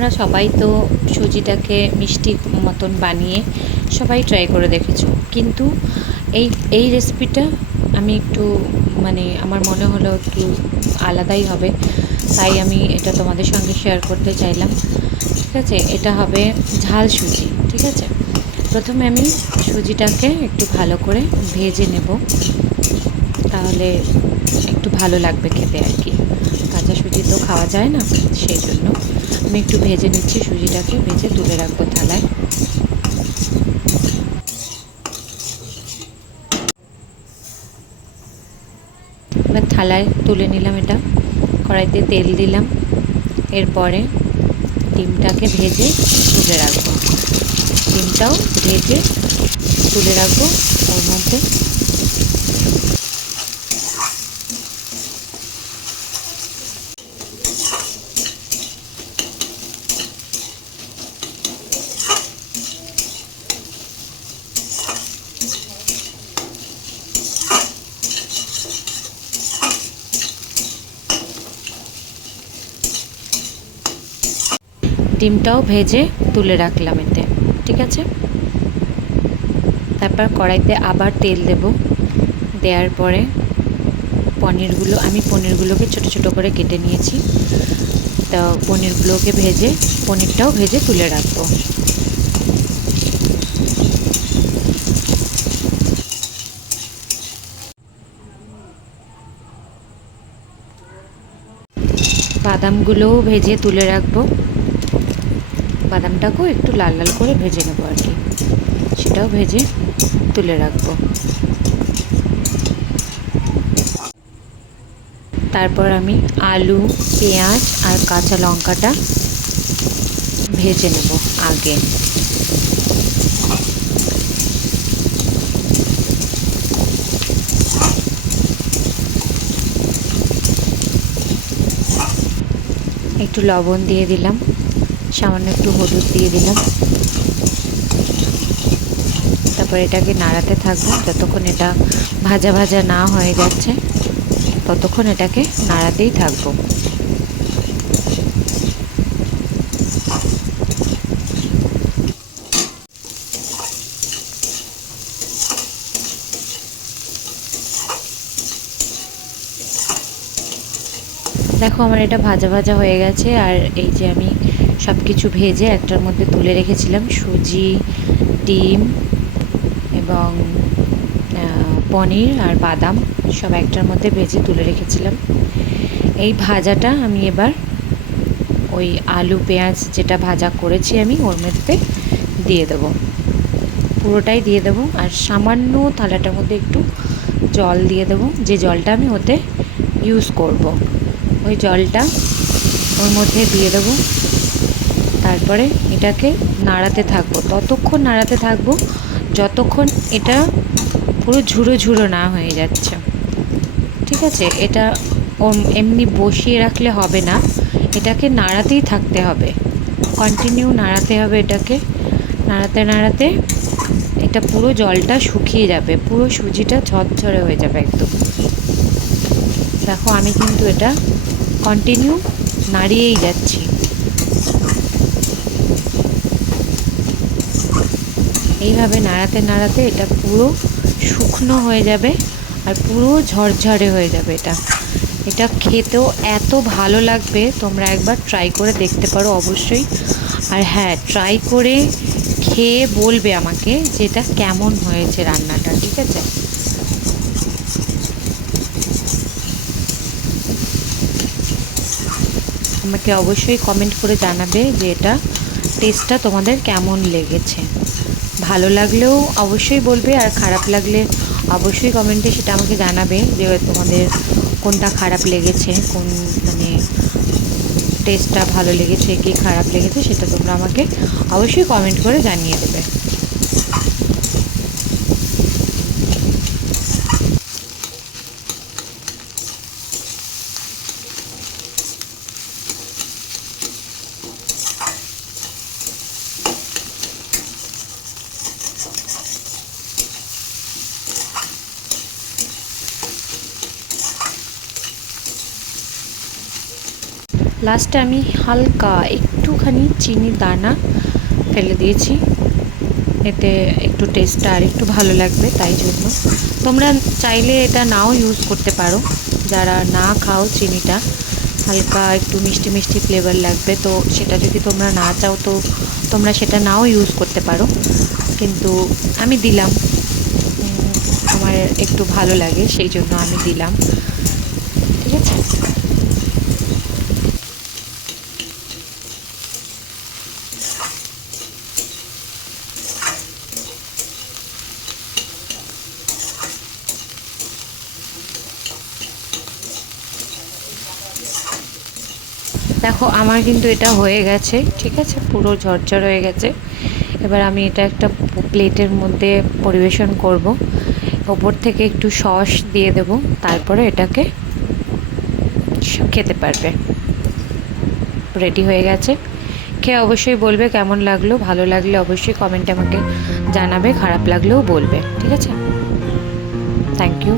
তোমরা সবাই তো সুজিটাকে মিষ্টি মতন বানিয়ে সবাই ট্রাই করে দেখেছো, কিন্তু এই এই রেসিপিটা আমি একটু আমার মনে হলো একটু আলাদাই হবে, তাই আমি এটা তোমাদের সঙ্গে শেয়ার করতে চাইলাম। ঠিক আছে, এটা হবে ঝাল সুজি। ঠিক আছে, প্রথমে আমি সুজিটাকে একটু ভালো করে ভেজে নেব, তাহলে একটু ভালো লাগবে খেতে আর কি। কাঁচা সুজি তো খাওয়া যায় না, সেই জন্য আমি একটু ভেজে নিচ্ছি। সুজিটাকে ভেজে তুলে রাখবো থালায়। এবার থালায় তুলে নিলাম এটা, কড়াইতে তেল দিলাম, এরপরে ডিমটাকে ভেজে তুলে রাখবো। ডিমটাও ভেজে তুলে রাখবো ওর মধ্যে। ডিমটাও ভেজে তুলে রাখলাম এতে। ঠিক আছে, তারপর কড়াইতে আবার তেল দেব। দেওয়ার পরে পনিরগুলোকে ছোটো ছোটো করে কেটে নিয়েছি, তো পনিরগুলোকে পনিরটাও ভেজে তুলে রাখবো। বাদামগুলোও ভেজে তুলে রাখবো। বাদামটাকেও একটু লাল লাল করে ভেজে নেবো আর কি, সেটাও ভেজে তুলে রাখবো। তারপর আমি আলু, পেঁয়াজ আর কাঁচা লঙ্কাটা ভেজে নেব আগে। একটু লবণ দিয়ে দিলাম, সামান্য একটু হলুদ দিয়ে দিলাম। তারপর এটাকে নাড়াতে থাকবো যতক্ষণ এটা ভাজা ভাজা না হয়ে যাচ্ছে, ততক্ষণ এটাকে নাড়াতেই থাকবো। দেখো আমার এটা ভাজা ভাজা হয়ে গেছে, আর এই যে আমি সব কিছু ভেজে একটার মধ্যে তুলে রেখেছিলাম, সুজি, ডিম এবং পনির আর বাদাম সব একটার মধ্যে ভেজে তুলে রেখেছিলাম। এই ভাজাটা আমি এবার ওই আলু পেঁয়াজ যেটা ভাজা করেছি আমি ওর মধ্যে দিয়ে দেবো, পুরোটাই দিয়ে দেবো। আর সামান্য থালাটার মধ্যে একটু জল দিয়ে দেবো, যে জলটা আমি ওতে ইউজ করব, ওই জলটা ওর মধ্যে দিয়ে দেবো। তারপরে এটাকে নাড়াতে থাকবো, ততক্ষণ নাড়াতে থাকবো যতক্ষণ এটা পুরো ঝুড়ো ঝুড়ো না হয়ে যাচ্ছে। ঠিক আছে, এটা এমনি বসিয়ে রাখলে হবে না, এটাকে নাড়াতেই থাকতে হবে, কন্টিনিউ নাড়াতে হবে এটাকে। নাড়াতে নাড়াতে এটা পুরো জলটা শুকিয়ে যাবে, পুরো সুজিটা ঝরঝরে হয়ে যাবে একদম। দেখো আমি কিন্তু এটা কন্টিনিউ নাড়িয়েই যাচ্ছি। এইভাবে নাড়াতে নাড়াতে এটা পুরো শুকনো হয়ে যাবে আর পুরো ঝরঝরে হয়ে যাবে। এটা খেতেও এত ভালো লাগবে, তোমরা একবার ট্রাই করে দেখতে পারো অবশ্যই। আর হ্যাঁ, ট্রাই করে খেয়ে বলবে আমাকে যে এটা কেমন হয়েছে রান্নাটা। ঠিক আছে, আমাকে অবশ্যই কমেন্ট করে জানাবে যে এটা টেস্টটা তোমাদের কেমন লেগেছে। ভালো লাগলেও অবশ্যই বলবে, আর খারাপ লাগলে অবশ্যই কমেন্টে সেটা আমাকে জানাবে যে তোমাদের কোনটা খারাপ লেগেছে, কোন টেস্টটা ভালো লেগেছে কি খারাপ লেগেছে, সেটা তোমরা আমাকে অবশ্যই কমেন্ট করে জানিয়ে দেবে। লাস্টে আমি হালকা একটু একটুখানি চিনির দানা ফেলে দিয়েছি, এতে একটু টেস্টটা আর একটু ভালো লাগবে, তাই জন্য। তোমরা চাইলে এটা নাও ইউজ করতে পারো, যারা না খাও চিনিটা, হালকা একটু মিষ্টি মিষ্টি ফ্লেভার লাগবে, তো সেটা যদি তোমরা না চাও তো তোমরা সেটা নাও ইউজ করতে পারো, কিন্তু আমি দিলাম, আমার একটু ভালো লাগে সেই জন্য আমি দিলাম। ঠিক আছে, দেখো আমার কিন্তু এটা হয়ে গেছে, ঠিক আছে, পুরো ঝরঝর হয়ে গেছে। এবার আমি এটা একটা প্লেটের মধ্যে পরিবেশন করব, ওপর থেকে একটু সস দিয়ে দেব, তারপরে এটাকে খেতে পারবে। রেডি হয়ে গেছে, খেয়ে অবশ্যই বলবে কেমন লাগলো, ভালো লাগলে অবশ্যই কমেন্টে আমাকে জানাবে, খারাপ লাগলেও বলবে। ঠিক আছে, থ্যাংক ইউ।